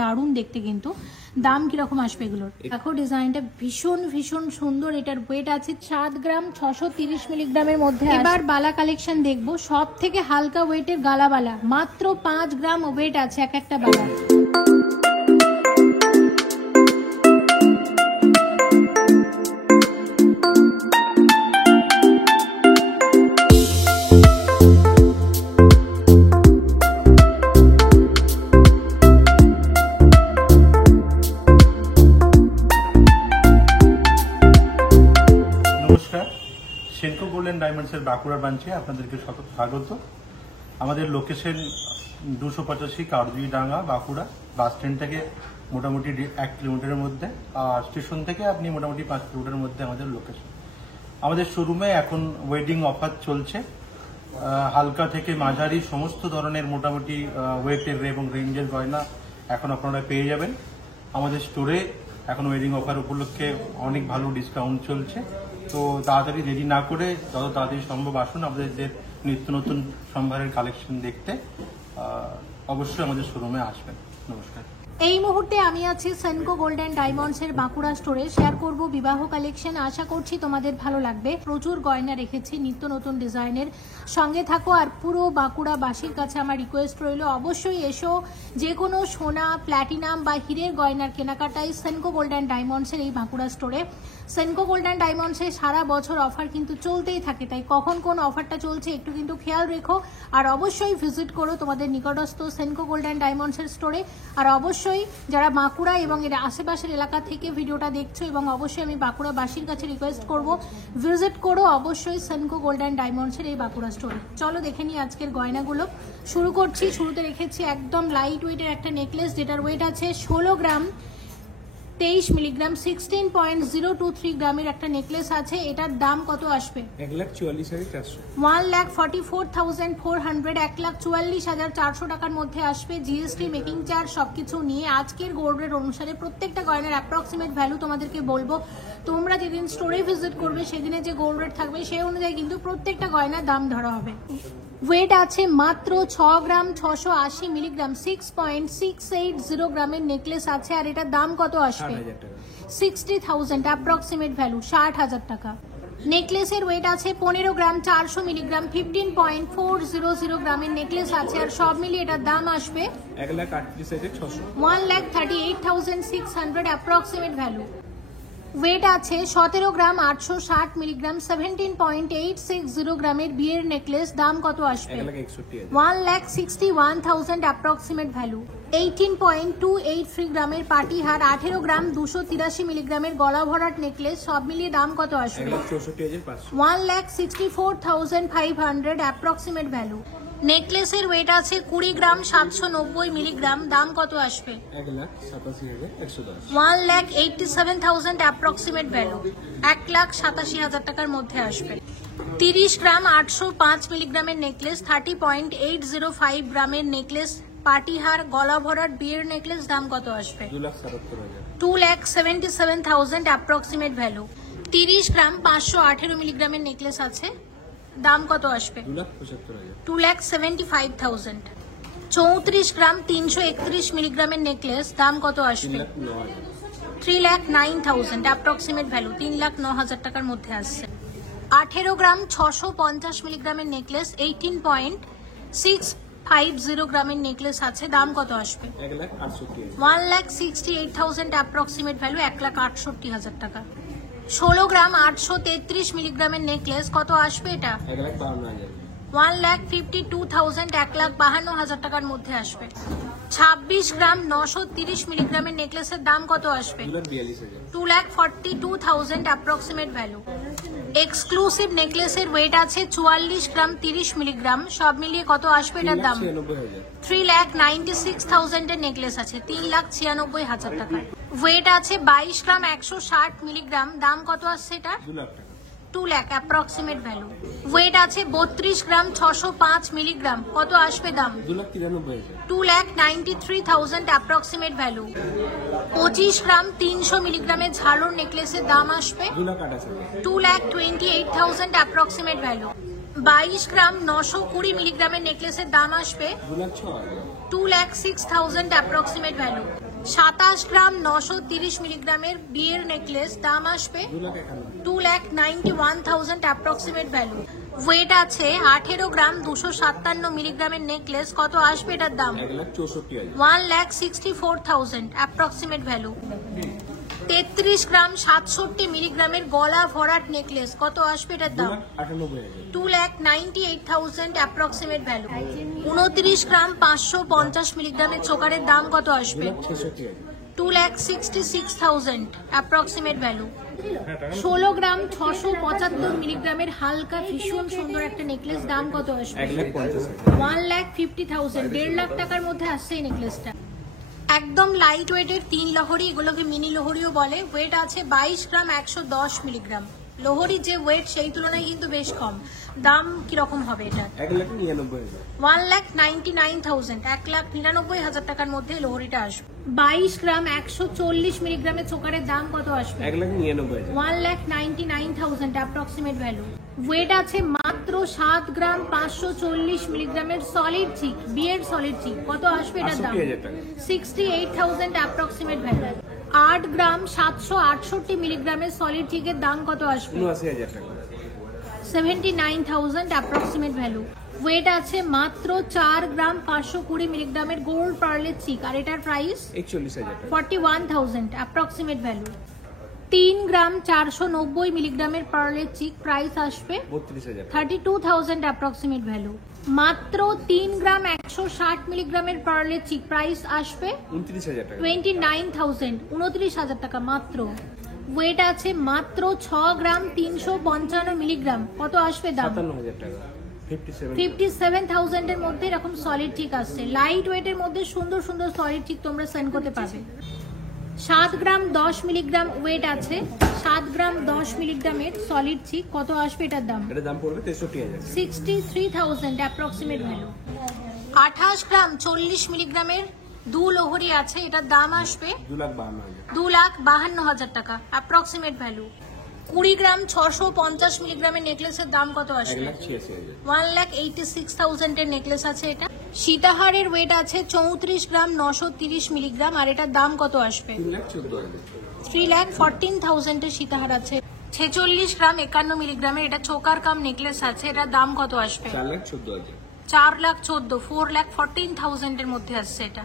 দারুণ দেখতে, কিন্তু দাম কিরকম আসবে এগুলোর? দেখো ডিজাইনটা ভীষণ ভীষণ সুন্দর। এটার ওয়েট আছে 7 গ্রাম 630 মিলিগ্রামের মধ্যে। এবার বালা কালেকশন দেখবো, সব থেকে হালকা ওয়েটের গালা বালা, মাত্র 5 গ্রাম ওয়েট আছে এক একটা বালা। সেনকো গোল্ডেন ডায়মন্ডসের বাঁকুড়া ব্রাঞ্চে আপনাদেরকে স্বাগত। আমাদের লোকেশন 285 কারজুইডাঙ্গা, বাঁকুড়া। বাস স্ট্যান্ড থেকে মোটামুটি 1 কিলোমিটারের মধ্যে, আর স্টেশন থেকে আপনি মোটামুটি 5 কিলোমিটারের মধ্যে আমাদের লোকেশন। আমাদের শোরুমে এখন ওয়েডিং অফার চলছে। হালকা থেকে মাঝারি সমস্ত ধরনের মোটামুটি ওয়েটের এবং রেঞ্জের গয়না এখন আপনারা পেয়ে যাবেন আমাদের স্টোরে। এখন ওয়েডিং অফার উপলক্ষে অনেক ভালো ডিসকাউন্ট চলছে, তো তাড়াতাড়ি দেরি না করে যত তাড়াতাড়ি সম্ভব আসুন আমাদের নিত্য নতুন সম্ভারের কালেকশন দেখতে। অবশ্যই আমাদের শোরুমে আসবেন। নমস্কার। এই মুহূর্তে আমি আছি সেনকো গোল্ডেন ডায়মন্ডসের বাঁকুড়া স্টোরে। শেয়ার করব বিবাহ কালেকশন, আশা করছি তোমাদের ভালো লাগবে। প্রচুর গয়না রেখেছি নিত্য নতুন ডিজাইনের, সঙ্গে থাকো। আর পুরো বাঁকুড়াবাসীর কাছে আমার রিকোয়েস্ট রইল, অবশ্যই এসো। যে কোনো সোনা, প্ল্যাটিনাম বা হীরের গয়নার কেনাকাটাই সেনকো গোল্ডেন ডায়মন্ডসের এই বাঁকুড়া স্টোরে। সেনকো গোল্ডেন ডায়মন্ডসে সারা বছর অফার কিন্তু চলতেই থাকে, তাই কখন কোন অফারটা চলছে একটু কিন্তু খেয়াল রেখো। আর অবশ্যই ভিজিট করো তোমাদের নিকটস্থ সেনকো গোল্ডেন ডায়মন্ডসের স্টোরে। আর অবশ্যই যারা বাঁকুড়া এবং এর আশেপাশের এলাকা থেকে ভিডিওটা দেখছো, এবং অবশ্যই আমি বাঁকুড়াবাসীর কাছে রিকোয়েস্ট করব, ভিজিট করো অবশ্যই সেনকো গোল্ডেন ডায়মন্ডসের এই বাঁকুড়া স্টোরে। চলো দেখে নিই আজকের গয়নাগুলো। শুরু করছি, শুরুতে রেখেছি একদম লাইট ওয়েটের একটা নেকলেস, যেটার ওয়েট আছে 16 গ্রাম 23 মিলিগ্রাম, 16.023 গ্রামের একটা নেকলেস আছে। এটার দাম কত আসবে? 1,44,400। 1,44,400, 1,44,400 টাকার মধ্যে আসবে। জিএসটি, মেকিং চার্জ সবকিছু নিয়ে আজকের গোল্ড রেট অনুসারে প্রত্যেকটা গয়নার অ্যাপ্রক্সিমেট ভ্যালু তোমাদেরকে বলবো। তোমরা যেদিন স্টোরে ভিজিট করবে সেদিনে যে গোল্ড রেট থাকবে সেই অনুযায়ী কিন্তু প্রত্যেকটা গয়নার দাম ধরা হবে। ওয়েট আছে মাত্র 6 গ্রাম 680 মিলিগ্রাম, 6.680 গ্রামের নেকলেস আছে। আর এটার দাম কত আসবে? 60,000, অ্যাপ্রক্সিমেট ভ্যালু 60,000 টাকা। নেকলেসের ওয়েট আছে 15 গ্রাম 400 মিলিগ্রাম, 15.400 গ্রামের নেকলেস আছে। আর সব মিলিয়ে এটার দাম আসবে 1,38,600। 1,38,600, অ্যাপ্রক্সিমেট ভ্যালু। ওয়েট আছে 17 গ্রাম 860 মিলিগ্রাম, 17.860 গ্রামের বিয়ের নেকলেস। দাম কত আসবে? 1,61,000, অ্যাপ্রক্সিমেট ভ্যালু। 18.283 গ্রামের পাটিহার, 18 গ্রাম 283 মিলিগ্রামের গলা ভরাট নেকলেস। সব মিলিয়ে দাম কত আসবে? 1,64,500, অ্যাপ্রক্সিমেট ভ্যালু। নেকলেসের ওয়েট আছে 20 গ্রাম 790 মিলিগ্রাম, দাম কত আসবে? 1,87,110। 1,87,000, অ্যাপ্রক্সিমেট ভ্যালু 1,87,000 টাকার মধ্যে আসবে। 30 গ্রাম 805 মিলিগ্রামের নেকলেস, 30.805 গ্রামের নেকলেস, পাটিহার, গলা ভরাট বিয়ের নেকলেস। দাম কত আসবে? 2,77,000, অ্যাপ্রক্সিমেট ভ্যালু। 30 গ্রাম 518 মিলিগ্রামের নেকলেস আছে, দাম কত আসবে? 2,75,000। 34 গ্রাম 331 মিলিগ্রামের নেকলেস, দাম কত আসবে? 3,09,000, অ্যাপ্রক্সিমেট ভ্যালু 3,09,000 টাকার মধ্যে আসছে। 18 গ্রাম 650 মিলিগ্রামের নেকলেস, 18.650 গ্রামের নেকলেস আছে, দাম কত আসবে? 1,68,000, অ্যাপ্রক্সিমেট ভ্যালু 1,68,000 টাকা। 16 গ্রাম 833 মিলিগ্রামের নেকলেস, কত আসবে এটা? 1,52,000, 1,52,000 টাকার মধ্যে আসবে। 26 গ্রাম 930 মিলিগ্রামের নেকলেসের দাম কত আসবে? 2,42,000, অ্যাপ্রক্সিমেট ভ্যালু। এক্সক্লুসিভ নেকলেসের ওয়েট আছে 44 গ্রাম 30 মিলিগ্রাম, সব মিলিয়ে কত আসবে এটার দাম? 3,96,000 এর নেকলেস আছে, 3,96,000 টাকায়। ওয়েট আছে 22 গ্রাম 160 মিলিগ্রাম, দাম কত আসছে এটা? 2 লাখ, অ্যাপ্রক্সিমেট ভ্যালু। ওয়েট আছে 32 গ্রাম 605 মিলিগ্রাম, কত আসবে দাম? 2,93,000, অ্যাপ্রক্সিমেট ভ্যালু। 25 গ্রাম 300 মিলিগ্রামের ঝালর নেকলেসের দাম আসবে 2,28,000, অ্যাপ্রক্সিমেট ভ্যালু। 22 গ্রাম 920 মিলিগ্রামের নেকলেসের দাম আসবে 2,06,000 অ্যাপ্রক্সিমেট ভ্যালু। 27 গ্রাম 930 মিলিগ্রামের বিয়ের নেকলেস, দাম আসবে 2,91,000 অ্যাপ্রক্সিমেট ভ্যালু। ওয়েট আছে 18 গ্রাম 257 মিলিগ্রামের নেকলেস, কত আসবে এটার দাম? 1,64,000। 1,64,000 অ্যাপ্রক্সিমেট ভ্যালু। 33 গ্রাম 67 মিলিগ্রামের গলা ভরাট নেকলেস, কত আসবে এটার দাম? 2,98,000। 2,98,000 অ্যাপ্রক্সিমেট ভ্যালু। 29 গ্রাম 550 মিলিগ্রামের চোকারের দাম কত আসবে? 2,66,000। 2,66,000 অ্যাপ্রক্সিমেট ভ্যালু। 16 গ্রাম 675 মিলিগ্রামের হালকা ভীষণ সুন্দর একটা নেকলেস, দাম কত আসবে? 1,50,000। 1,50,000, 1.5 লাখ টাকার মধ্যে আসছে এই নেকলেসটা। একদম লাইট ওয়েটের 3 লহরি, এগুলোকে মিনি লহরিও বলে। ওয়েট আছে 22 গ্রাম 110 মিলিগ্রাম। লহরি যে ওয়েট সেই তুলনায় কিন্তু বেশ কম। দাম কিরকম হবে এটা? 1,99,000। 1,99,000, 1,99,000 টাকার মধ্যে লহরিটা আসবে। 22 গ্রাম 140 মিলিগ্রামের চোকারের দাম কত আসবে? 1,99,000। 1,99,000 অ্যাপ্রক্সিমেট ভ্যালু। ওয়েট আছে মাত্র 7 গ্রাম 540 মিলিগ্রামের সলিড চিক, বিয়ের সলিড চিক, কত আসবে এটার দাম? 68,000 টাকা। 68,000 অ্যাপ্রক্সিমেট ভ্যালু। 8 গ্রাম 768 মিলিগ্রামের সলিড চিকের দাম কত আসবে? 79,000 টাকা। 79,000 অ্যাপ্রক্সিমেট ভ্যালু। ওয়েট আছে মাত্র 4 গ্রাম 520 মিলিগ্রামের গোল্ড পার্লের চিক, আর এটার প্রাইস 41,000 টাকা। 41,000 অ্যাপ্রক্সিমেট ভ্যালু। 3 গ্রাম 490 মিলিগ্রামের পার্লের চিক, প্রাইস আসবে 32,000 টাকা। 32,000 অ্যাপ্রক্সিমেট ভ্যালু। মাত্র 3 গ্রাম 160 মিলিগ্রামের পার্লের চিক, প্রাইস আসবে 29,000 টাকা। 29,000, 29,000 টাকা মাত্র। ওয়েট আছে মাত্র 6 গ্রাম 355 মিলিগ্রাম, কত আসবে দাম? 57,000 টাকা। 57,000। 57,000 এর মধ্যে এরকম সলিড চিক আসছে। লাইট ওয়েটের মধ্যে সুন্দর সুন্দর সলিড চিক তোমরা সেন্ড করতে পারবে। 7 গ্রাম 10 মিলিগ্রাম ওয়েট আছে, 7 গ্রাম 10 মিলিগ্রামের সলিড চিক, কত আসবে এটার দাম? এটার দাম পড়বে 63,000। 63,000 অ্যাপ্রক্সিমেট ভ্যালু। 28 গ্রাম 40 মিলিগ্রামের দু লহরি আছে, এটার দাম আসবে 2,52,000। 2,52,000 টাকা অ্যাপ্রক্সিমেট ভ্যালু। 20 গ্রাম 650 মিলিগ্রামের নেকলেসের দাম কত আসবে? 1,86,000। 1,86,000 এর নেকলেস আছে এটা। সীতাহারের ওয়েট আছে 34 গ্রাম 930 মিলিগ্রাম, আর এটার দাম কত আসবে? 3,14,000। 3,14,000 এর সীতাহার আছে। 46 গ্রাম 51 মিলিগ্রামের এটা চোকার কাম নেকলেস আছে, এটার দাম কত আসবে? 4,14,000। 4,14,000, 4,14,000 এর মধ্যে আসছে এটা।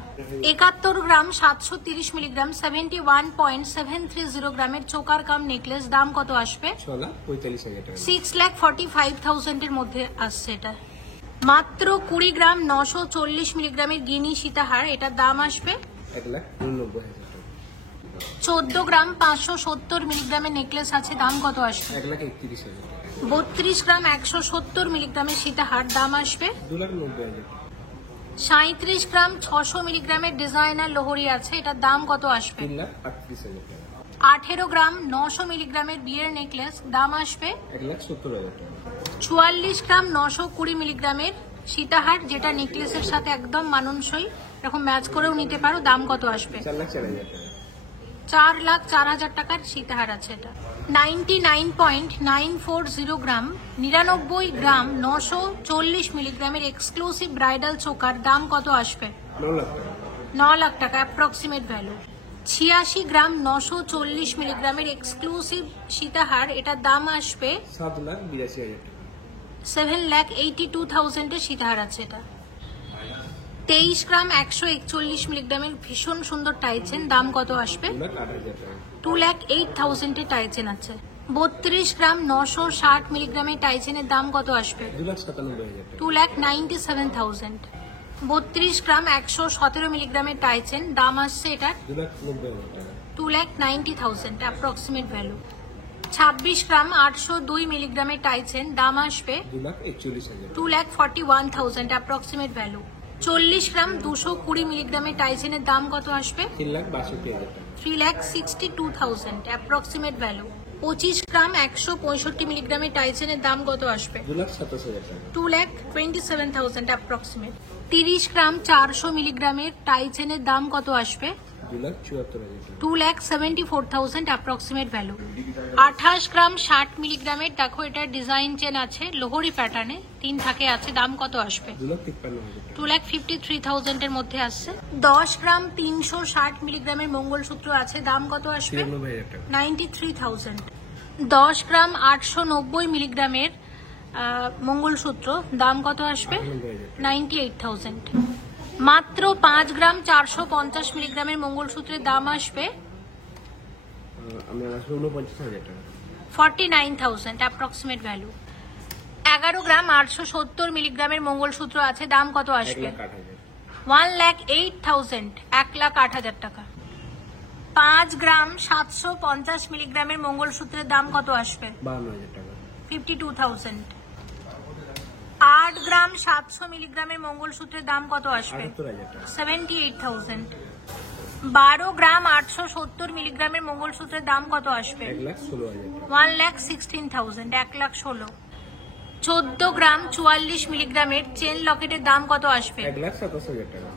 71 গ্রাম 730 মিলিগ্রাম 71.730 গ্রামের চোকার কাম নেকলেস, দাম কত আসবে? 6,45,000 টাকা। 6,45,000 এর মধ্যে আসছে এটা। মাত্র 20 গ্রাম 940 মিলিগ্রামের গিনি সীতাহার, এটার দাম আসবে 1,99,000 টাকা। 14 গ্রাম 570 মিলিগ্রামের নেকলেস আছে, দাম কত আসবে? 1,31,000 টাকা। 32 গ্রাম 170 মিলিগ্রামের সীতাহার, দাম আসবে 2,90,000 টাকা। 37 গ্রাম 600 মিলিগ্রামের ডিজাইনার লোহরি আছে, এটার দাম কত আসবে? 3,38,000 টাকা। 18 গ্রাম 900 মিলিগ্রামের বিয়ের নেকলেস, দাম আসবে 1,70,000 টাকা। 44 গ্রাম 920 মিলিগ্রামের সীতাহার, যেটা নেকলেসের সাথে একদম মানানসই, এরকম ম্যাচ করেও নিতে পারো, দাম কত আসবে? 4,04,000 টাকা। 4,04,000 টাকার সীতাহার আছে এটা। 99.940 গ্রাম 99 গ্রাম 940 মিলিগ্রামের এক্সক্লুসিভ ব্রাইডাল চোকার, দাম কত আসবে? 9 লাখ টাকা। 9 লাখ টাকা অ্যাপ্রক্সিমেট ভ্যালু। 86 গ্রাম 940 মিলিগ্রামের এক্সক্লুসিভ সীতাহার, এটার দাম আসবে 7,82,000 টাকা। 7,82,000 এর সীতাহার আছে এটা। 23 গ্রাম 141 মিলিগ্রামের ভীষণ সুন্দর টাইচেন, দাম কত আসবে? 2,08,000 টাকা। 2,08,000 এর টাইচেন আছে। 32 গ্রাম 960 মিলিগ্রামের টাইচেনের দাম কত আসবে? 2,97,000 টাকা। 2,97,000। 32 গ্রাম 117 মিলিগ্রামের টাইচেন, দাম আসছে এটার 2,90,000 টাকা। 2,90,000 অ্যাপ্রক্সিমেট ভ্যালু। 26 গ্রাম 802 মিলিগ্রামের টাইচেন, দাম আসবে 2,41,000 টাকা। 2,41,000 অ্যাপ্রক্সিমেট ভ্যালু। 40 গ্রাম 220 মিলিগ্রামের টাইচেনের দাম কত আসবে? 3,62,000 টাকা। 3,62,000 অ্যাপ্রক্সিমেট ভ্যালু। 25 গ্রাম 165 মিলিগ্রামের টাইচেনের দাম কত আসবে? 2,27,000 টাকা। 2,27,000 অ্যাপ্রক্সিমেট। 30 গ্রাম 400 মিলিগ্রামের টাই চেনের দাম কত আসবে? 2,74,000 টাকা। 2,74,000 অ্যাপ্রক্সিমেট ভ্যালু। 28 গ্রাম 60 মিলিগ্রামের দেখো এটা ডিজাইন চেন আছে লোহরি প্যাটার্নে 3 থাকে আছে, দাম কত আসবে? 2,53,000 টাকা। 2,53,000 এর মধ্যে আসছে। 10 গ্রাম 360 মিলিগ্রামের মঙ্গলসূত্র আছে, দাম কত আসবে? 93,000 টাকা। 93,000। 10 গ্রাম 890 মিলিগ্রামের মঙ্গলসূত্র, দাম কত আসবে? 98,000 টাকা। 98,000। মাত্র 5 গ্রাম 450 মিলিগ্রামের মঙ্গলসূত্রের দাম আসবে আপনার আসবে 49,000 টাকা। 49,000 অ্যাপ্রক্সিমেট ভ্যালু। 11 গ্রাম 870 মিলিগ্রামের মঙ্গলসূত্র আছে, দাম কত আসবে? 1,08,000। 1,08,000 1,08,000 টাকা। 5 গ্রাম 750 মিলিগ্রামের মঙ্গলসূত্রের দাম কত আসবে? 52,000 টাকা। 52,000। 8 গ্রাম 700 মিলিগ্রামের মঙ্গলসূত্রের দাম কত আসবে? 78,000 টাকা। 78,000। 12 গ্রাম 870 মিলিগ্রামের মঙ্গলসূত্রের দাম কত আসবে? 1,16,000 টাকা। 1,16,000 1,16,000। 14 গ্রাম 44 মিলিগ্রামের চেন লকেটের দাম কত আসবে? 1,27,000 টাকা।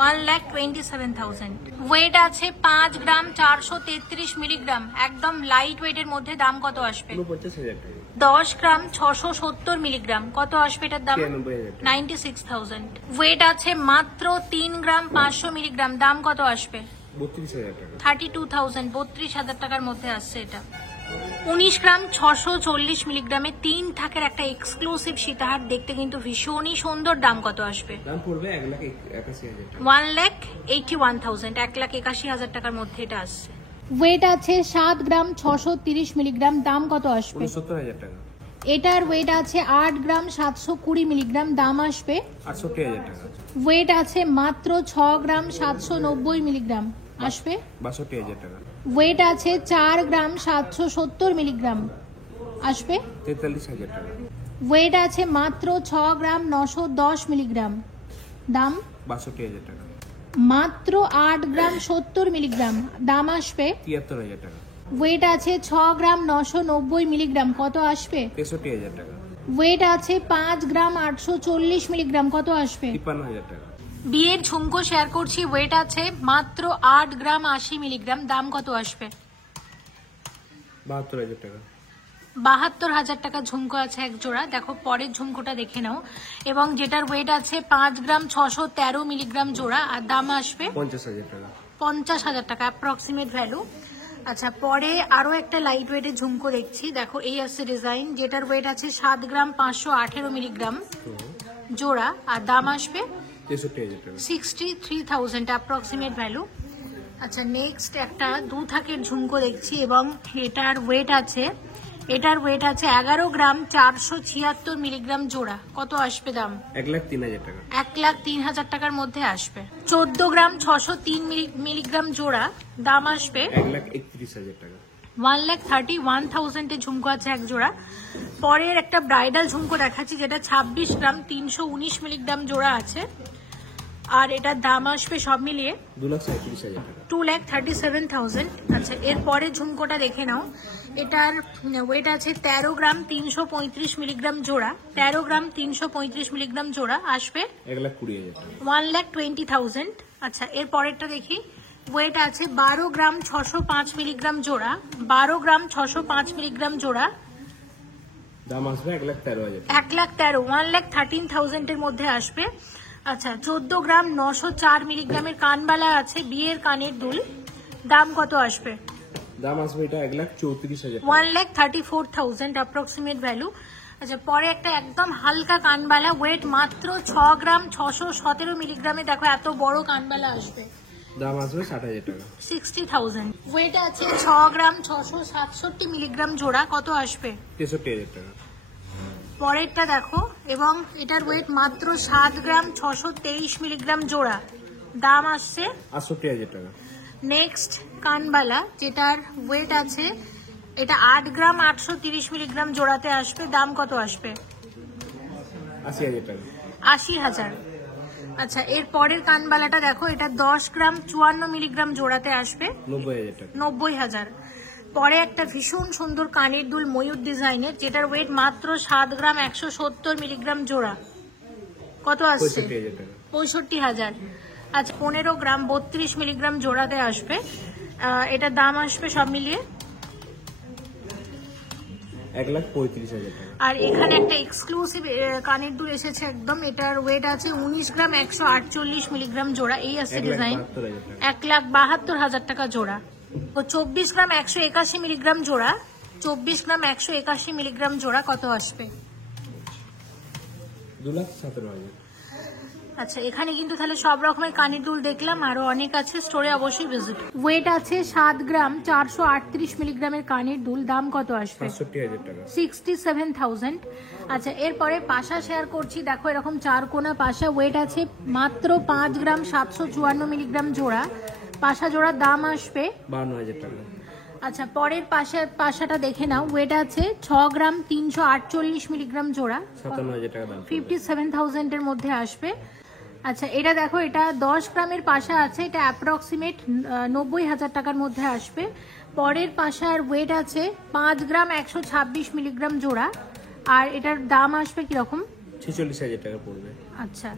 1,27,000। ওয়েট আছে 5 গ্রাম 433 মিলিগ্রাম, একদম লাইট ওয়েটের মধ্যে, দাম কত আসবে? 49,000 টাকা। 10 গ্রাম 670 মিলিগ্রাম, কত আসবে এটার দাম? 93,000 টাকা। 96,000। ওয়েট আছে মাত্র 3 গ্রাম 500 মিলিগ্রাম, দাম কত আসবে? 32,000 টাকা। 32,000 32,000 টাকার মধ্যে আসছে এটা। 19 গ্রাম 640 মিলিগ্রামে 3 থাকের একটা এক্সক্লুসিভ সীতাহার, দেখতে কিন্তু ভীষণই সুন্দর, দাম কত আসবে? দাম পড়বে 1,81,000 টাকা। 1,81,000 1,81,000 টাকার মধ্যে এটা আসছে। ওয়েট আছে 7 গ্রাম 630 মিলিগ্রাম, দাম কত আসবে? 69,000 টাকা। এটার ওয়েট আছে 8 গ্রাম 720 মিলিগ্রাম, দাম আসবে 68,000 টাকা। ওয়েট আছে মাত্র 6 গ্রাম 790 মিলিগ্রাম, আসবে 62,000 টাকা। ওয়েট আছে 4 গ্রাম 770 মিলিগ্রাম, আসবে 43,000 টাকা। ওয়েট আছে মাত্র 6 গ্রাম 910 মিলিগ্রাম, দাম 62,000 টাকা। মাত্র 8 গ্রাম 70 মিলিগ্রাম, দাম আসবে 73,000 টাকা। ওয়েট আছে 6 গ্রাম 990 মিলিগ্রাম, কত আসবে? 63,000 টাকা। ওয়েট আছে 5 গ্রাম 840 মিলিগ্রাম, কত আসবে? 53,000 টাকা। বিয়ের ঝুমকো শেয়ার করছি, ওয়েট আছে মাত্র 8 গ্রাম 80 মিলিগ্রাম, দাম কত আসবে? 72,000 টাকা। 72,000 টাকা ঝুমকো আছে এক জোড়া। দেখো পরের ঝুমকোটা দেখে নাও, এবং যেটার ওয়েট আছে 5 গ্রাম 613 মিলিগ্রাম জোড়া, আর দাম আসবে 50,000 টাকা। 50,000 টাকা অ্যাপ্রক্সিমেট ভ্যালু। আচ্ছা, পরে আরো একটা লাইট ওয়েটের ঝুমকো দেখছি, দেখো এই আছে ডিজাইন, যেটার ওয়েট আছে 7 গ্রাম 518 মিলিগ্রাম জোড়া, আর দাম আসবে 63,000 টাকা। 63,000 অ্যাপ্রক্সিমেট ভ্যালু। আচ্ছা, নেক্সট একটা 2 থাকের ঝুমকো দেখছি, এবং এটার ওয়েট আছে 11 গ্রাম 476 মিলিগ্রাম জোড়া, কত আসবে দাম? 1,03,000 টাকা। 1,03,000 টাকার মধ্যে আসবে। 14 গ্রাম 603 মিলিগ্রাম জোড়া, দাম আসবে 1,31,000 টাকা। 1,31,000 এর ঝুমকো আছে এক জোড়া। পরের একটা ব্রাইডাল ঝুমকো দেখাচ্ছি, যেটা 26 গ্রাম 319 মিলিগ্রাম জোড়া আছে, আর এটার দাম আসবে সব মিলিয়ে 2,37,000 টাকা। 2,37,000। আচ্ছা, এর পরের ঝুমকোটা দেখে নাও, এটার ওয়েট আছে 13 গ্রাম 335 মিলিগ্রাম জোড়া, 13 গ্রাম 335 মিলিগ্রাম জোড়া, আসবে 1,20,000 টাকা। 1,20,000। আচ্ছা, এর পরেরটা দেখি, ওয়েট আছে 12 গ্রাম 605 মিলিগ্রাম জোড়া, 12 গ্রাম 605 মিলিগ্রাম জোড়া, দাম আসবে 1,13,000 টাকা। 1,13,000 1,13,000 এর মধ্যে আসবে। আচ্ছা, 14 গ্রাম 904 মিলিগ্রামের কানবালা আছে, বিয়ের কানের দুল, দাম কত আসবে? দাম আসবে এটা 1,34,000 টাকা। 1,34,000 অ্যাপ্রক্সিমেট ভ্যালু। আচ্ছা, পরে একটা একদম হালকা কানবালা, ওয়েট মাত্র 6 গ্রাম 617 মিলিগ্রামে, দেখো এত বড় কানবালা আসবে, দাম আসবে 60,000 টাকা। 60,000। ওয়েট আছে 6 গ্রাম 667 মিলিগ্রাম জোড়া, কত আসবে? 63,000 টাকা। পরেরটা দেখো, এবং এটার ওয়েট মাত্র 7 গ্রাম 623 মিলিগ্রাম জোড়া, দাম আসছে 68,000 টাকা। নেক্সট কানবালা, যেটার ওয়েট আছে, এটা 8 গ্রাম 830 মিলিগ্রাম জোড়াতে আসবে, দাম কত আসবে? 80,000 টাকা। 80,000। আচ্ছা, এর পরের কানবালাটা দেখো, এটা 10 গ্রাম 54 মিলিগ্রাম জোড়াতে আসবে, 90,000 টাকা। 90,000। পরে একটা ভীষণ সুন্দর কানের দুল ময়ূর ডিজাইনের, যেটার ওয়েট মাত্র 7 গ্রাম 170 মিলিগ্রাম জোড়া, কত আসছে? 65,000 টাকা। 65,000। আচ্ছা 15 গ্রাম 32 মিলিগ্রাম জোড়াতে আসবে, এটার দাম আসবে সব মিলিয়ে 1,35,000 টাকা। আর এখানে একটা এক্সক্লুসিভ কানের দুল এসেছে একদম, এটার ওয়েট আছে 19 গ্রাম 148 মিলিগ্রাম জোড়া, এই আছে ডিজাইন 1,72,000 টাকা জোড়া। ও 24 গ্রাম 181 মিলিগ্রাম জোড়া, 24 গ্রাম 181 মিলিগ্রাম জোড়া কত আসবে? 2,17,000। আচ্ছা এখানে কিন্তু তাহলে সব রকমের কানের দুল দেখলাম, আরো অনেক আছে, স্টোরে অবশ্যই ভিজিট। ওয়েট আছে 7 গ্রাম 438 মিলিগ্রামের কানের দুল, দাম কত আসবে? 65,000 টাকা। 67,000। আচ্ছা এরপরে পাশা শেয়ার করছি, দেখো এরকম 4 কোনা পাশা, ওয়েট আছে মাত্র 5 গ্রাম 754 মিলিগ্রাম জোড়া, পাশা জোড়ার দাম আসবে 52,000 টাকা। আচ্ছা পরের পাশাটা দেখে নাও, ওয়েট আছে 6 গ্রাম 348 মিলিগ্রাম জোড়া, 57,000 টাকা দাম। 57,000 এর মধ্যে আসবে। আচ্ছা এটা দেখো, এটা 10 গ্রামের পাশা আছে, এটা অ্যাপ্রক্সিমেট 90,000 টাকার মধ্যে আসবে। পরের পাশার ওয়েট আছে 5 গ্রাম 126 মিলিগ্রাম জোড়া, আর এটার দাম আসবে কিরকম? 46,000 টাকা পড়বে। আচ্ছা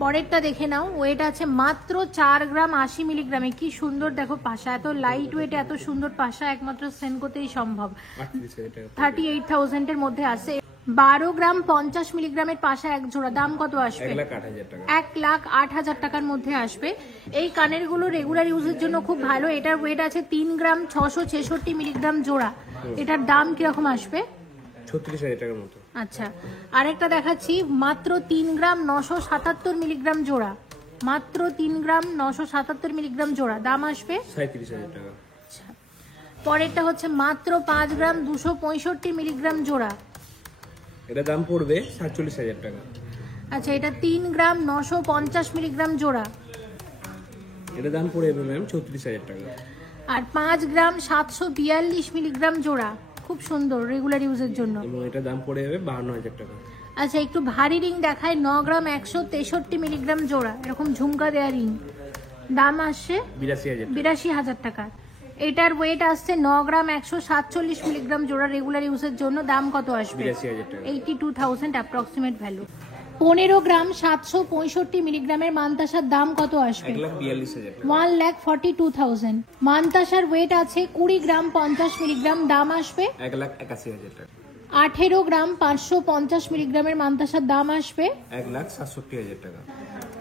পরেরটা দেখে নাও, ওয়েট আছে মাত্র 4 গ্রাম 80 মিলিগ্রামে, কি সুন্দর দেখো পাশা, এত লাইট ওয়েট এত সুন্দর পাশা একমাত্র সেনকোতেই সম্ভব। 38,000 টাকা। 38,000 এর মধ্যে আছে। 12 গ্রাম 50 মিলিগ্রামের পাশা এক জোড়া, দাম কত আসবে? 1,08,000 টাকা। 1,08,000 টাকার মধ্যে আসবে। এই কানের গুলো রেগুলার ইউজের জন্য খুব ভালো। এটার ওয়েট আছে 3 গ্রাম 666 মিলিগ্রাম জোড়া, এটার দাম কিরকম আসবে? 36,000 টাকার মতো। আচ্ছা আরেকটা দেখাচ্ছি, মাত্র 3 গ্রাম 977 মিলিগ্রাম জোড়া, মাত্র 3 গ্রাম 977 মিলিগ্রাম জোড়া, দাম আসবে 37,000 টাকা। আচ্ছা পরেরটা হচ্ছে মাত্র 5 গ্রাম 265 মিলিগ্রাম জোড়া, এটা দাম পড়বে 47,000 টাকা। আচ্ছা এটা 3 গ্রাম 950 মিলিগ্রাম জোড়া, এটা দাম পড়ে যাবে ম্যাম 34,000 টাকা। আর 5 গ্রাম 742 মিলিগ্রাম জোড়া, খুব সুন্দর রেগুলার ইউজের জন্য। এবং এটা দাম পড়ে যাবে 52,000 টাকা। আচ্ছা একটু ভারী রিং দেখায়, 9 গ্রাম 163 মিলিগ্রাম জোড়া, এরকম ঝুমকা দেওয়া রিং, দাম আসছে 82,000 টাকা। 82,000 টাকা। এটার ওয়েট আসছে 9 গ্রাম 147 মিলিগ্রাম জোড়া, রেগুলার ইউজের জন্য, দাম কত আসবে? 82,000 টাকা। 82,000 অ্যাপ্রক্সিমেট ভ্যালু। 15 গ্রাম 765 মিলিগ্রামের মান্তাসার দাম কত আসবে? 1,42,000 টাকা। 1,42,000। মান্তাসার ওয়েট আছে 20 গ্রাম 50 মিলিগ্রাম, দাম আসবে 1,81,000 টাকা। 18 গ্রাম 550 মিলিগ্রামের মান্তাসার দাম আসবে 1,67,000 টাকা।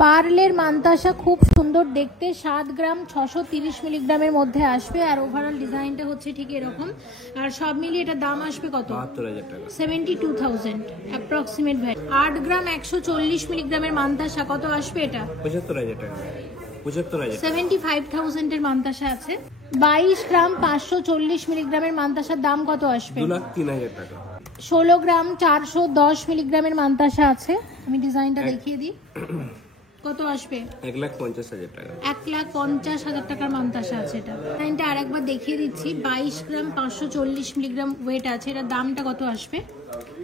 পার্লের মান্তাসা খুব সুন্দর দেখতে, 7 গ্রাম 630 মিলিগ্রামের মধ্যে আসবে, আর ওভারঅল ডিজাইনটা হচ্ছে ঠিক এরকম, আর সব মিলিয়ে এটা দাম আসবে কত? 72,000 টাকা। 72,000 অ্যাপ্রক্সিমেট ভ্যালু। 8 গ্রাম 140 মিলিগ্রামের মান্তাসা কত আসবে এটা? 75,000 টাকা। 75,000 টাকা। 75,000 এর মান্তাসা আছে। 22 গ্রাম 540 মিলিগ্রামের মান্তাসার দাম কত আসবে? 2,03,000 টাকা। 16 গ্রাম 410 মিলিগ্রামের মান্তাসা আছে, আমি ডিজাইনটা দেখিয়ে দিই, কত আসবে? 1,50,000 টাকা। 1,50,000 টাকার মান্তাসা আছে এটা। ডিজাইনটা আরেকবার দেখিয়ে দিচ্ছি, 22 গ্রাম 540 মিলিগ্রাম ওয়েট আছে, এটার দামটা কত আসবে?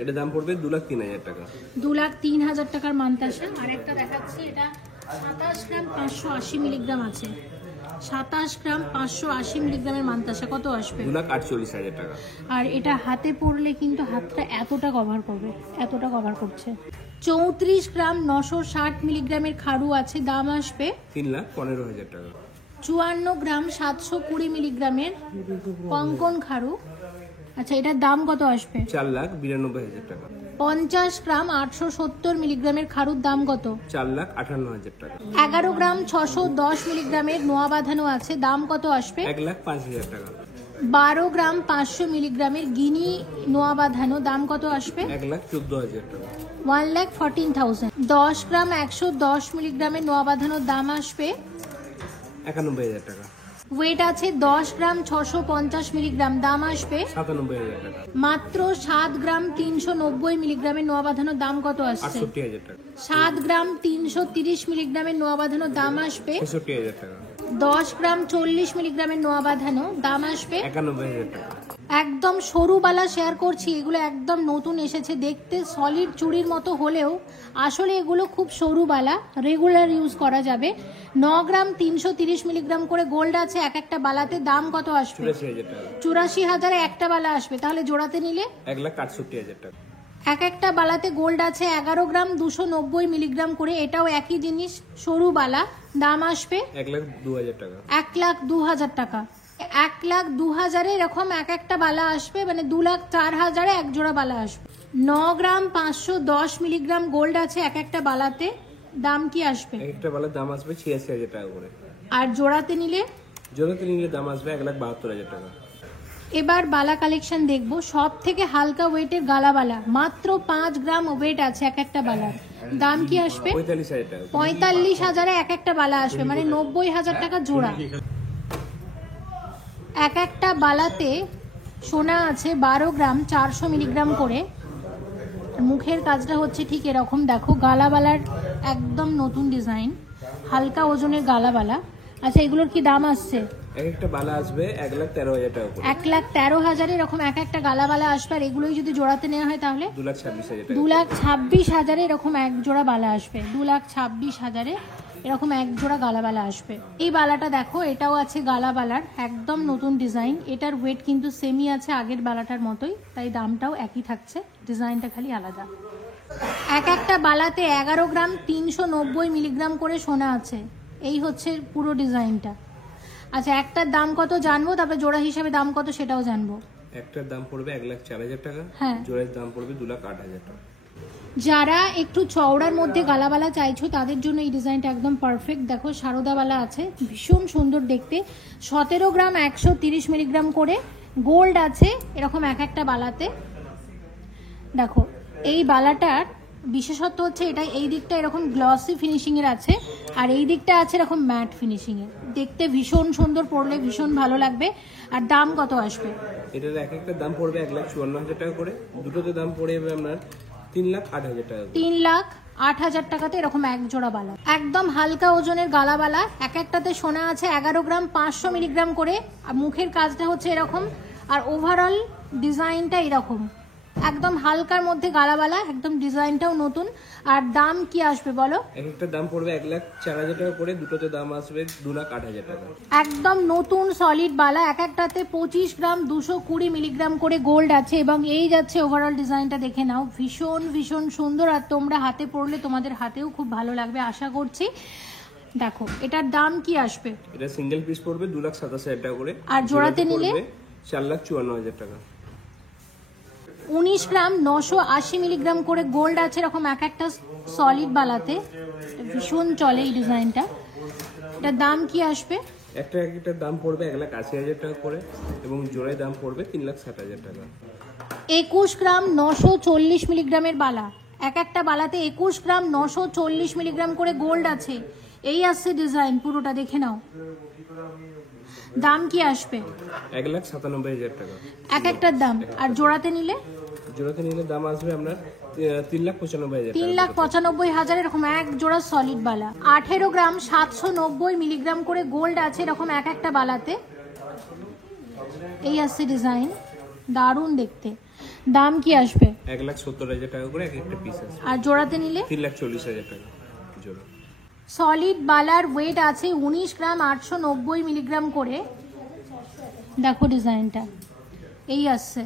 এটা দাম পড়বে 2,03,000 টাকা। 2,03,000 টাকার মান্তাসা। আরেকটা দেখাচ্ছি, এটা 27 গ্রাম 580 মিলিগ্রাম আছে, 27 গ্রাম 580 মিলিগ্রামের মান্তাসা, কত আসবে? 2,48,000 টাকা। আর এটা হাতে পড়লে কিন্তু হাতটা এতটা কভার করবে, এতটা কভার করছে। 34 গ্রাম 960 মিলিগ্রামের খাড়ু আছে, দাম আসবে 3,15,000 টাকা। 54 গ্রাম 720 মিলিগ্রামের কঙ্কন খাড়ু, আচ্ছা এটার দাম কত আসবে? 4,92,000 টাকা। 50 গ্রাম 870 মিলিগ্রামের খাড়ুর দাম কত? 4,58,000 টাকা। 11 গ্রাম 610 মিলিগ্রামের নোয়া বাঁধানো আছে, দাম কত আসবে? 1,05,000 টাকা। 12 গ্রাম 500 মিলিগ্রামের গিনি নোয়া বাঁধানো, দাম কত আসবে? 1,14,000 টাকা। 1,14,000। 10 গ্রাম 110 মিলিগ্রামের নোয়া বাঁধানোর দাম আসবে 91,000 টাকা। ওয়েট আছে 10 গ্রাম 650 মিলিগ্রাম, দাম আসবে 97,000 টাকা। মাত্র 7 গ্রাম 390 মিলিগ্রামের নোয়া বাঁধানোর দাম কত আসছে? 68,000 টাকা। 7 গ্রাম 330 মিলিগ্রামের নোয়া বাঁধানোর দাম আসবে 65,000 টাকা। 10 গ্রাম 40 মিলিগ্রামের নোয়া বাঁধানো, দাম আসবে 91,000 টাকা। একদম সরু বালা শেয়ার করছি, এগুলো একদম নতুন এসেছে, দেখতে সলিড চুড়ির মতো হলেও আসলে এগুলো খুব সরু বালা, রেগুলার ইউজ করা যাবে। 9 গ্রাম 330 মিলিগ্রাম করে গোল্ড আছে এক একটা বালাতে, দাম কত আসবে? 84,000 টাকা। 84,000 একটা বালা আসবে, তাহলে জোড়াতে নিলে 1,68,000 টাকা। এক একটা বালাতে গোল্ড আছে 11 গ্রাম 290 মিলিগ্রাম করে, এটাও একই জিনিস, সরু বালা। দাম আসবে 1,02,000 টাকা। 1,02,000 টাকা। 1,02,000 এরকম এক একটা বালা আসবে, মানে 2,04,000 এক জোড়া বালা আসবে। 9 গ্রাম 510 মিলিগ্রাম গোল্ড আছে এক একটা বালাতে, দাম কি আসবে? এক একটা বালার দাম আসবে 86,000 টাকা করে। আর জোড়াতে নিলে দাম আসবে 1,72,000 টাকা। এবার বালা কালেকশন দেখবো। সব থেকে হালকা ওয়েটের গালা বালা, মাত্র 5 গ্রাম ওয়েট আছে এক একটা বালার, দাম কি আসবে? 45,000 টাকা। 45,000 এক একটা বালা আসবে, মানে 90,000 টাকা জোড়া। এক একটা বালাতে সোনা আছে 12 গ্রাম 400 মিলিগ্রাম করে। মুখের কাজটা হচ্ছে ঠিক এরকম, দেখো গালাবালার একদম নতুন ডিজাইন, হালকা ওজনের গালাবালা। আচ্ছা, এগুলোর কি দাম আসছে? এক একটা বালা আসবে 1,13,000 টাকা করে। 1,13,000 এরকম এক একটা গালাবালা আসবে। আর এগুলোই যদি জোড়াতে নেওয়া হয় তাহলে 2,26,000 টাকা। 2,26,000 এরকম এক জোড়া বালা আসবে। 2,26,000 এরকম এক জোড়া গালাবালা আসবে। এই বালাটা দেখো, এটাও আছে গালাবালার একদম নতুন ডিজাইন। এটার ওয়েট কিন্তু সেমই আছে আগের বালাটার মতোই, তাই দামটাও একই থাকছে, ডিজাইনটা খালি আলাদা। এক একটা বালাতে 11 গ্রাম 390 মিলিগ্রাম করে সোনা আছে। এই হচ্ছে পুরো ডিজাইনটা। আচ্ছা, একটার দাম কত জানবো, তারপরে জোড়া হিসাবে দাম কত সেটাও জানবো। একটার দাম পড়বে 1,04,000 টাকা। হ্যাঁ, জোড়ার দাম পড়বে 2,08,000 টাকা। যারা একটু চওড়ার মধ্যে গালাবালা চাইছো তাদের জন্য এই ডিজাইনটা একদম পারফেক্ট। দেখো সারদাবালা আছে, ভীষণ সুন্দর দেখতে। 17 গ্রাম 130 মিলিগ্রাম করে গোল্ড আছে এরকম এক একটা বালাতে। দেখো এই বালাটার বিশেষত্ব হচ্ছে এটা, এই দিকটা এরকম গ্লসি ফিনিশিং এর আছে, আর এই দিকটা আছে এরকম ম্যাট ফিনিশিং এর। দেখতে ভীষণ সুন্দর, পরলে ভীষণ ভালো লাগবে। আর দাম কত আসবে? এটার এক একটা দাম পড়বে 1,54,000 টাকা করে। দুটোতে দাম পড়ে যাবে আপনার 3,08,000 টাকা। 3,08,000 টাকাতে এরকম এক জোড়া বালা, একদম হালকা ওজনের গালাবালা। এক একটাতে সোনা আছে 11 গ্রাম 500 মিলিগ্রাম করে। আর মুখের কাজটা হচ্ছে এরকম, আর ওভারঅল ডিজাইনটা এরকম, একদম হালকার মধ্যে গালাবালা, একদম ডিজাইনটাও নতুন। আর দাম কি আসবে বলো? এক একটা দাম পড়বে 1,04,000 টাকা করে। দুটোতে দাম আসবে 2,08,000 টাকা। একদম নতুন সলিড বালা, এক একটাতে 25 গ্রাম 220 মিলিগ্রাম করে গোল্ড আছে। এবং এই যাচ্ছে ওভারঅল ডিজাইনটা, দেখে নাও, ভীষণ ভীষণ সুন্দর। আর তোমরা হাতে পরলে তোমাদের হাতেও খুব ভালো লাগবে আশা করছি। দেখো এটার দাম কি আসবে? এটা সিঙ্গেল পিস পড়বে 2,27,000 টাকা করে। আর জোড়াতে নিলে 4,54,000 টাকা। 19 গ্রাম 980 মিলিগ্রাম করে গোল্ড আছে এরকম এক একটা সলিড বালাতে, ভীষণ চলে এই ডিজাইনটা। এটার দাম কি আসবে? একটা দাম পড়বে 1,80,000 টাকা করে, এবং জোড়ায় দাম পড়বে 3,60,000 টাকা। 21 গ্রাম 940 মিলিগ্রামের বালা, এক একটা বালাতে 21 গ্রাম 940 মিলিগ্রাম করে গোল্ড আছে। এই আসছে ডিজাইন পুরোটা, দেখে নাও। দাম কি আসবে? 1,97,000 টাকা এক একটার দাম। আর জোড়াতে নিলে দাম আসবে আপনার 3,95,000 টাকা। 3,95,000 এরকম এক জোড়া সলিড বালা। 18 গ্রাম 790 মিলিগ্রাম করে গোল্ড আছে এরকম এক একটা বালাতে। এই আসছে ডিজাইন, দারুণ দেখতে। দাম কি আসবে? 1,70,000 টাকা করে এক একটা পিস আছে। আর জোড়াতে নিলে 3,40,000 টাকা জোড়া। সলিড বালার ওয়েট আছে 19 গ্রাম 890 মিলিগ্রাম করে। দেখো ডিজাইনটা এই আসছে।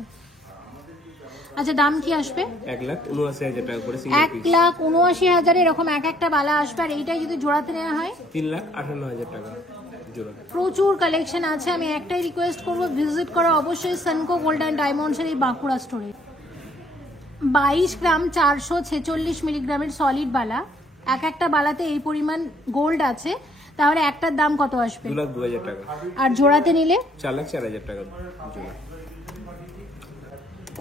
আচ্ছা, দাম কি আসবে? 1,79,000 টাকা করে সিঙ্গেল পিস। 1,79,000 এরকম এক একটা বালা আসবে। আর এইটাই যদি জোড়াতে নেওয়া হয় 3,58,000 টাকা জোড়া। প্রচুর কালেকশন আছে। আমি একটাই রিকোয়েস্ট করবো, ভিজিট করো অবশ্যই সেনকো গোল্ড অ্যান্ড ডায়মন্ডসের এই বাঁকুড়া স্টোরে। 22 গ্রাম 446 মিলিগ্রামের সলিড বালা, এক একটা বালাতে এই পরিমাণ গোল্ড আছে, তাহলে একটার দাম কত আসবে? 2,02,000 টাকা। আর জোড়াতে নিলে 4,04,000 টাকা জোড়া।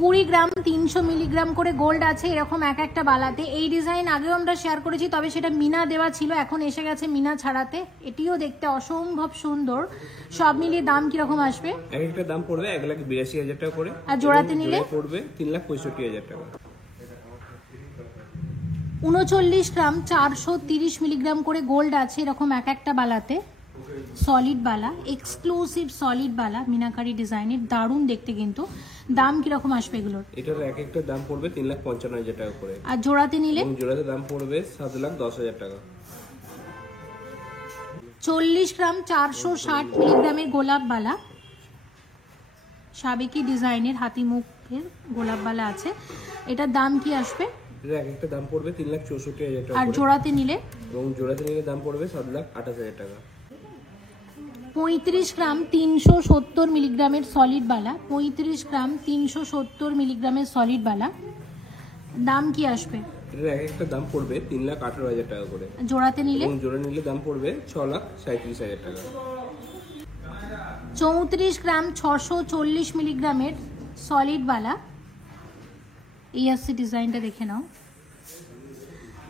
20 গ্রাম 300 মিলিগ্রাম করে গোল্ড আছে এরকম এক একটা বালাতে। এই ডিজাইন আগেও আমরা শেয়ার করেছি, তবে সেটা মিনা দেওয়া ছিল, এখন এসে গেছে মিনা ছাড়াতে। এটিও দেখতে অসম্ভব সুন্দর। সব মিলিয়ে দাম কিরকম আসবে? এক একটা দাম পড়বে 1,82,000 টাকা করে। আর জোড়াতে নিলে পড়বে 3,65,000 টাকা। 39 গ্রাম 430 মিলিগ্রাম করে গোল্ড আছে এরকম এক একটা বালাতে, সলিড বালা, এক্সক্লুসিভ সলিড বালা, মিনাকারি ডিজাইনের, দারুণ দেখতে কিন্তু। দাম কিরকম আসবে এগুলোর? এটার এক একটা দাম পড়বে 3,55,000 টাকা করে। আর জোড়াতে নিলে? এবং জোড়াতে দাম পড়বে 7,10,000 টাকা। 40 গ্রাম 460 মিলিগ্রামের গোলাপ বালা, সাবেকি ডিজাইনের, হাতিমুখ এর গোলাপবালা আছে। এটার দাম কি আসবে? এটা এক একটা দাম পড়বে 3,64,000 টাকা আর করে। জোড়াতে নিলে? এবং জোড়াতে নিলে দাম পড়বে 7,28,000 টাকা। 35 গ্রাম 370 মিলিগ্রামের সলিড বালা, 35 গ্রাম 370 মিলিগ্রামের সলিড বালা, দাম কি আসবে? এটার এক একটা দাম পড়বে 3,18,000 টাকা করে। জোড়াতে নিলে? এবং জোড়া নিলে দাম পড়বে 6,37,000 টাকা। 34 গ্রাম 640 মিলিগ্রামের সলিড বালা, এই আসছে ডিজাইনটা, দেখে নাও।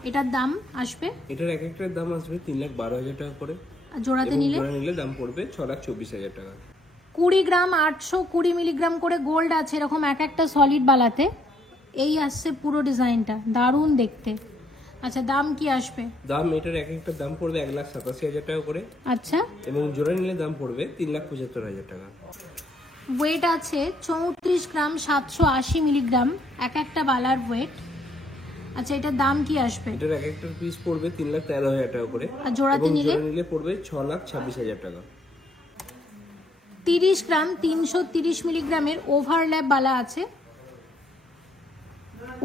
এটার দাম আসবে? এটার এক একটার দাম আসবে 3,12,000 টাকা করে। আর জোড়াতে এবং নিলে? জোড়া নিলে দাম পড়বে 6,24,000 টাকা। 20 গ্রাম 820 মিলিগ্রাম করে গোল্ড আছে এরকম এক একটা সলিড বালাতে। এই আসছে পুরো ডিজাইনটা, দারুণ দেখতে। আচ্ছা, দাম কি আসবে? দাম এটার এক একটা দাম পড়বে 1,87,000 টাকা করে। আচ্ছা, এবং জোড়া নিলে দাম পড়বে 3,75,000 টাকা। ওয়েট আছে 34 গ্রাম 780 মিলিগ্রাম এক একটা বালার ওয়েট। আচ্ছা, এটার দাম কি আসবে? এটার এক একটা পিস পড়বে 3,13,000 টাকা করে। আর জোড়াতে এবং নিলে? জোড়া নিলে পড়বে 6,26,000 টাকা। 30 গ্রাম 330 মিলিগ্রামের ওভারল্যাপ বালা আছে।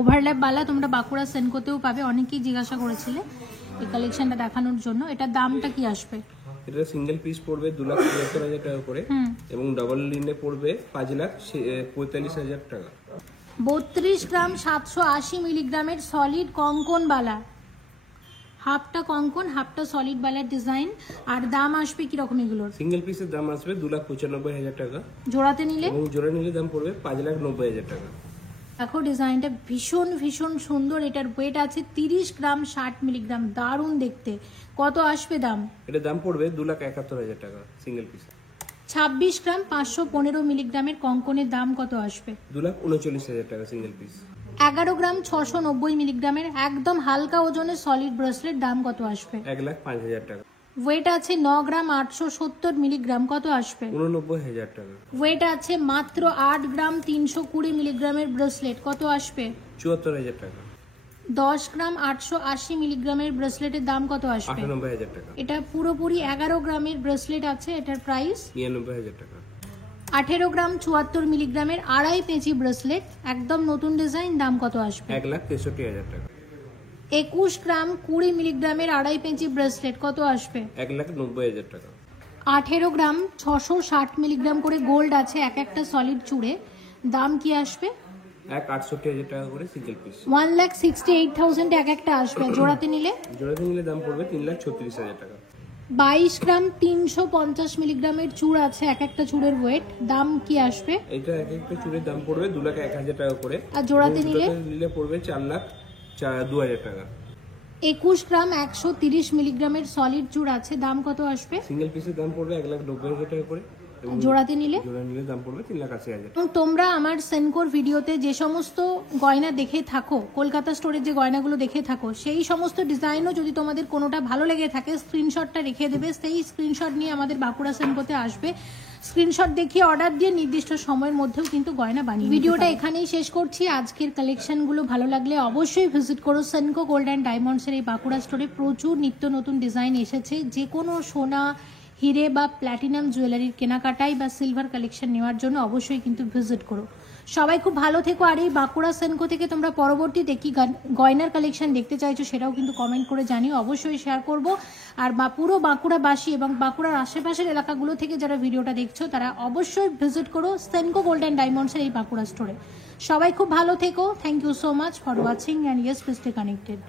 ওভারল্যাপ বালা তোমরা বাঁকুড়া সেনকোতেও পাবে, অনেকেই জিজ্ঞাসা করেছিলে এই কালেকশনটা দেখানোর জন্য। এটার দামটা কি আসবে? এটা সিঙ্গেল পিস পড়বে 2,75,000 টাকা করে। এবং ডাবল লিনে পড়বে 5,45,000 টাকা। 32 গ্রাম 780 মিলিগ্রামের সলিড কঙ্কন বালা, হাফটা কঙ্কন হাফটা সলিড বালার ডিজাইন। আর দাম আসবে কিরকম এগুলোর? সিঙ্গেল পিসের দাম আসবে 2,95,000 টাকা। জোড়াতে নিলে? এবং জোড়া নিলে দাম পড়বে 5,90,000 টাকা। দেখো ডিজাইনটা ভীষণ ভীষণ সুন্দর। এটার ওয়েট আছে 30 গ্রাম 60 মিলিগ্রাম, দারুণ দেখতে। কত আসবে দাম? এটা দাম পড়বে 2,71,000 টাকা সিঙ্গেল পিস। 26 গ্রাম 515 মিলিগ্রামের কঙ্কনের দাম কত আসবে? 2,39,000 টাকা সিঙ্গেল পিস। 11 গ্রাম 690 মিলিগ্রামের একদম হালকা ওজনের সলিড ব্রেসলেট, দাম কত আসবে? 1,05,000 টাকা। ওয়েট আছে 9 গ্রাম 870 মিলিগ্রাম, কত আসবে? 89,000 টাকা। ওয়েট আছে মাত্র 8 গ্রাম 320 মিলিগ্রামের ব্রেসলেট, কত আসবে? 74,000 টাকা। 10 গ্রাম 880 মিলিগ্রামের ব্রেসলেটের দাম কত আসবে? 98,000 টাকা। এটা পুরোপুরি 11 গ্রামের ব্রেসলেট আছে, এটার প্রাইস 99,000 টাকা। 18 গ্রাম 74 মিলিগ্রামের আড়াই পেঁচি ব্রেসলেট, একদম নতুন ডিজাইন, দাম কত আসবে? 1,63,000 টাকা। 21 গ্রাম 20 মিলিগ্রামের আড়াই পেঁচি ব্রেসলেট, কত আসবে? 1,90,000 টাকা। 18 গ্রাম 660 মিলিগ্রাম করে গোল্ড আছে এক একটা সলিড চূড়ে, দাম কি আসবে? 1,68,000 টাকা করে সিঙ্গেল পিস। 1,68,000 এক একটা আসবে। জোড়াতে নিলে? জোড়াতে নিলে দাম পড়বে 3,36,000 টাকা। 22 গ্রাম 350 মিলিগ্রামের চূড় আছে এক একটা চূড়ের ওয়েট, দাম কি আসবে? এটা এক একটা চুড়ির দাম পড়বে 2,01,000 টাকা করে। আর জোড়াতে নিলে? নিলে পড়বে 4,02,000 টাকা। 21 গ্রাম 130 মিলিগ্রামের সলিড চূড় আছে, দাম কত আসবে? সিঙ্গেল পিসের দাম পড়বে 1,90,000 টাকা করে। এবং জোড়াতে নিলে? জোড়া নিলে দাম পড়বে 3,80,000 টাকা। এবং তোমরা আমার সেনকোর ভিডিওতে যে সমস্ত গয়না দেখে থাকো, কলকাতা স্টোরের যে গয়নাগুলো দেখে থাকো, সেই সমস্ত ডিজাইনও যদি তোমাদের কোনোটা ভালো লেগে থাকে স্ক্রিনশটটা রেখে দেবে। সেই স্ক্রিনশট নিয়ে আমাদের বাঁকুড়া সেনকোতে আসবে, স্ক্রিনশট দেখিয়ে অর্ডার দিয়ে নির্দিষ্ট সময়ের মধ্যেও কিন্তু গয়না বানিয়ে। ভিডিওটা এখানেই শেষ করছি। আজকের কালেকশনগুলো ভালো লাগলে অবশ্যই ভিজিট করো সেনকো গোল্ড অ্যান্ড ডায়মন্ডসের এই বাঁকুড়া স্টোরে। প্রচুর নিত্য নতুন ডিজাইন এসেছে। যে কোনো সোনা, হিরে বা প্ল্যাটিনাম জুয়েলারির কেনাকাটাই বা সিলভার কালেকশন নেওয়ার জন্য অবশ্যই কিন্তু ভিজিট করো। সবাই খুব ভালো থেকো। আর এই বাঁকুড়া সেনকো থেকে তোমরা পরবর্তীতে কি গয়নার কালেকশন দেখতে চাইছো সেটাও কিন্তু কমেন্ট করে জানিও, অবশ্যই শেয়ার করব। আর পুরো বাঁকুড়াবাসী এবং বাঁকুড়ার আশেপাশের এলাকাগুলো থেকে যারা ভিডিওটা দেখছো তারা অবশ্যই ভিজিট করো সেনকো গোল্ড অ্যান্ড ডায়মন্ডসের এই বাঁকুড়া স্টোরে। সবাই খুব ভালো থেকো। Thank you so much for watching and yes, please stay connected.